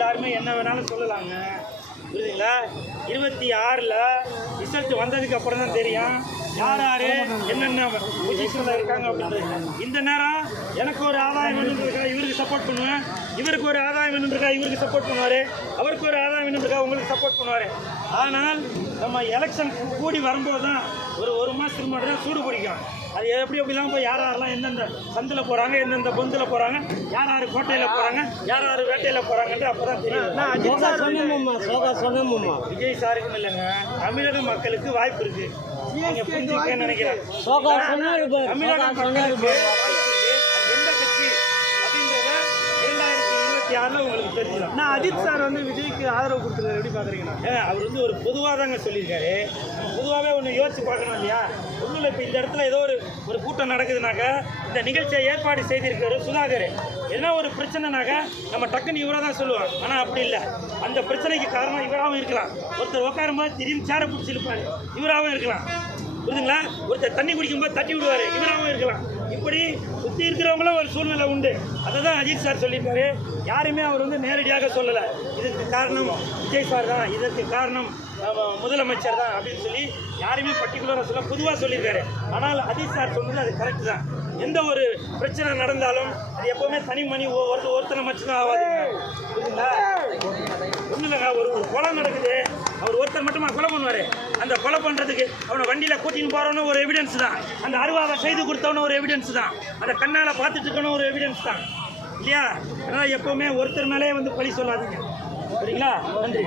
எல்லாருமே என்ன வேணாலும் சொல்லலாங்க, புரியுதுங்களா? 26ல் ரிசல்ட் வந்ததுக்கு அப்புறம் தான் தெரியும் யார் யார் என்னென்ன பொசிஷனில் இருக்காங்க அப்படின்றது. இந்த நேரம் எனக்கு ஒரு ஆதாயம் வேணுன்றதுக்காக இவருக்கு சப்போர்ட் பண்ணுவேன், இவருக்கு ஒரு ஆதாயம் வேணுன்றதுக்காக இவருக்கு சப்போர்ட் பண்ணுவார், அவருக்கு ஒரு ஆதாயம் வேணுன்றதுக்காக உங்களுக்கு சப்போர்ட் பண்ணுவார். ஆனால் நம்ம எலெக்ஷன் கூடி வரும்போது தான் ஒரு மாதத்துக்கு முன்னாடி தான் சூடு பிடிக்கும். அது எப்படிலாம் போய் யார் யாரெல்லாம் எந்தெந்த சந்தில் போகிறாங்க, எந்தெந்த பொந்தில் போகிறாங்க, யார் யார் கோட்டையில் போகிறாங்க, யார் யார் வேட்டையில் போகிறாங்கன்ட்டு அப்போ தான் தெரியும். விஜய் சாருக்கும் இல்லைங்க, தமிழக மக்களுக்கு வாய்ப்பு இருக்கு. நீங்க புரிஞ்சுக்கன்னு நினைக்கிறேன். தமிழக மக்களுக்கு எந்த கட்சி அப்படின்றத 2026ல் உங்களுக்கு தெரிஞ்சிடும். நான் அஜித் சார் வந்து விஜய்க்கு ஆதரவு கொடுத்துருக்காரு, எப்படி பார்க்குறீங்கன்னா? அவர் வந்து ஒரு பொதுவாக தாங்க சொல்லியிருக்காரு. பொதுவாகவே ஒன்று யோசிச்சு பார்க்கணும் இல்லையா? ஒன்றும் இல்லை, இப்போ இந்த இடத்துல ஏதோ ஒரு கூட்டம் நடக்குதுனாக்கா இந்த நிகழ்ச்சியை ஏற்பாடு செய்திருக்காரு சுதாகர். என்ன ஒரு பிரச்சனைனாக்கா நம்ம டக்குன்னு இவராக தான் சொல்லுவோம். ஆனால் அப்படி இல்லை, அந்த பிரச்சனைக்கு காரணம் இவராகவும் இருக்கலாம். ஒருத்தர் உட்காரும்போது திடீர்னு சேரை பிடிச்சி இழுப்பாரு, இவராகவும் இருக்கலாம். புரியுதுங்களா? ஒருத்தர் தண்ணி குடிக்கும்போது தட்டி விடுவார், இவராகவும் இருக்கலாம். இப்படி சுற்றி இருக்கிறவங்களும் ஒரு சூழ்நிலை உண்டு. அதை தான் அஜித் சார் சொல்லியிருக்காரு. யாருமே அவர் வந்து நேரடியாக சொல்லலை இதற்கு காரணம் விஜய் சார் தான், இதற்கு காரணம் முதலமைச்சர் தான் அப்படின்னு சொல்லி யாருமே பர்டிகுலராக சொல்ல, பொதுவாக சொல்லியிருக்காரு. ஆனால் அஜித் சார் சொன்னது அது கரெக்டு தான். எந்த ஒரு பிரச்சனை நடந்தாலும் அது எப்போவுமே தனி மணி ஒருத்தனை மட்டும்தான் ஆகாதுங்க. புரியுதுங்களா? ஒன்றும் இல்லைங்க, ஒரு கொலை நடக்குது, அவர் ஒருத்தர் மட்டுமா கொலை பண்ணுவார். அந்த கொலை பண்ணுறதுக்கு அவனை வண்டியில் கூட்டின்னு போகிறவனு ஒரு எவிடன்ஸ் தான், அந்த அருவாவை செய்து கொடுத்தவனு ஒரு எவிடன்ஸ் தான், அதை கண்ணால் பார்த்துட்டு இருக்கணும் ஒரு எவிடன்ஸ் தான் இல்லையா? அதனால் எப்போவுமே ஒருத்தர் மேலே வந்து பழி சொல்லாதீங்க. சரிங்களா? நன்றி.